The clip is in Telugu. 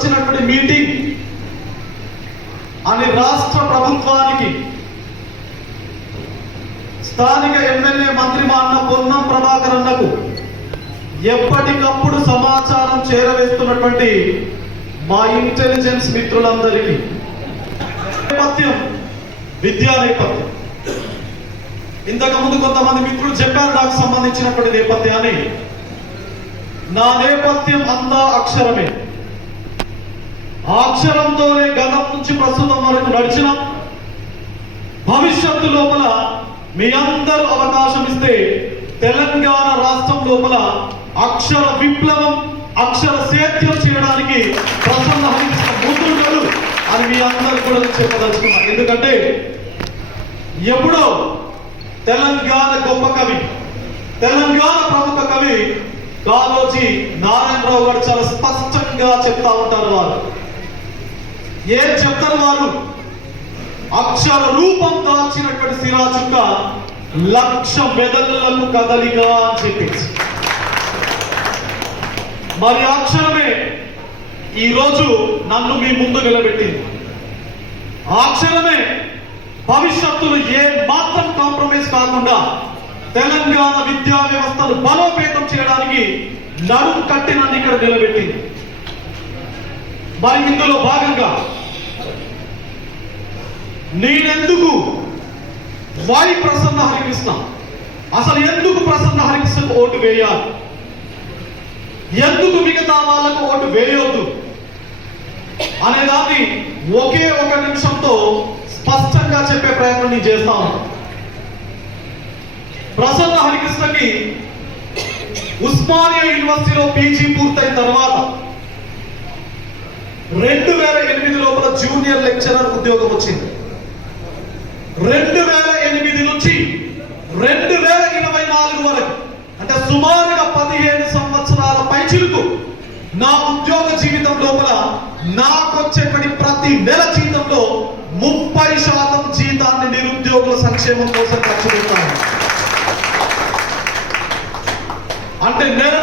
వచ్చినటువంటి మీటింగ్ అని రాష్ట్ర ప్రభుత్వానికి స్థానిక ఎమ్మెల్యే మంత్రి మా అన్న పొన్నం ప్రభాకర్ అన్నకు ఎప్పటికప్పుడు సమాచారం చేరవేస్తున్నటువంటి మా ఇంటెలిజెన్స్ మిత్రులందరికీ నేపథ్యం విద్యా నేపథ్యం. ఇంతకు ముందు కొంతమంది మిత్రులు చెప్పారు నాకు సంబంధించినటువంటి నేపథ్యాన్ని. నా నేపథ్యం అంతా అక్షరమే. అక్షరంతోనే గతం నుంచి ప్రస్తుతం వరకు నడిచిన భవిష్యత్తు లోపల మీ అందరూ అవకాశం ఇస్తే తెలంగాణ రాష్ట్రం లోపల అక్షర విప్లవం అక్షర సేద్యం చేయడానికి ప్రసన్న హరికృష్ణ అని మీ అందరూ కూడా చెప్పదలుచుకున్నాను ఎందుకంటే ఎప్పుడో తెలంగాణ గొప్ప కవి తెలంగాణ ప్రముఖ కవి కాలోజీ నారాయణరావు గారు చాలా స్పష్టంగా చెప్తా ఉంటారు వారు. ఏం చెప్తారు వాళ్ళు? అక్షర రూపం దాల్చినటువంటి సిరాచుక్క లక్ష మెదళ్ళకు కదలిక అని చెప్పేసి మరి అక్షరమే ఈ రోజు నన్ను మీ ముందు నిలబెట్టింది. అక్షరమే భవిష్యత్తులో ఏ మాత్రం కాంప్రమైజ్ కాకుండా తెలంగాణ విద్యా వ్యవస్థను బలోపేతం చేయడానికి నడుం కట్టి నన్ను ఇక్కడ నిలబెట్టి మరి ఇందులో భాగంగా నేనెందుకు వై ప్రసన్న హరికృష్ణ? అసలు ఎందుకు ప్రసన్న హరికృష్ణకు ఓటు వేయాలి? ఎందుకు మిగతా వాళ్ళకు ఓటు వేయొద్దు? అనే దాన్ని ఒకే ఒక నిమిషంతో స్పష్టంగా చెప్పే ప్రయత్నం నేను చేస్తా ప్రసన్న హరికృష్ణకి ఉస్మానియా యూనివర్సిటీలో పీజీ పూర్తయిన తర్వాత రెండు వేల ఎనిమిది లోపల జూనియర్ లెక్చరర్ ఉద్యోగం వచ్చింది. రెండు వేల ఎనిమిది నుంచి రెండు వేల ఇరవై నాలుగు వరకు అంటే సుమారుగా పదిహేను సంవత్సరాల పైచిలుకు నా ఉద్యోగ జీవితం లోపల నాకొచ్చేటువంటి ప్రతి నెల జీతంలో ముప్పై శాతం జీతాన్ని నిరుద్యోగుల సంక్షేమం కోసం ఖర్చు పెట్టాను. అంటే నెల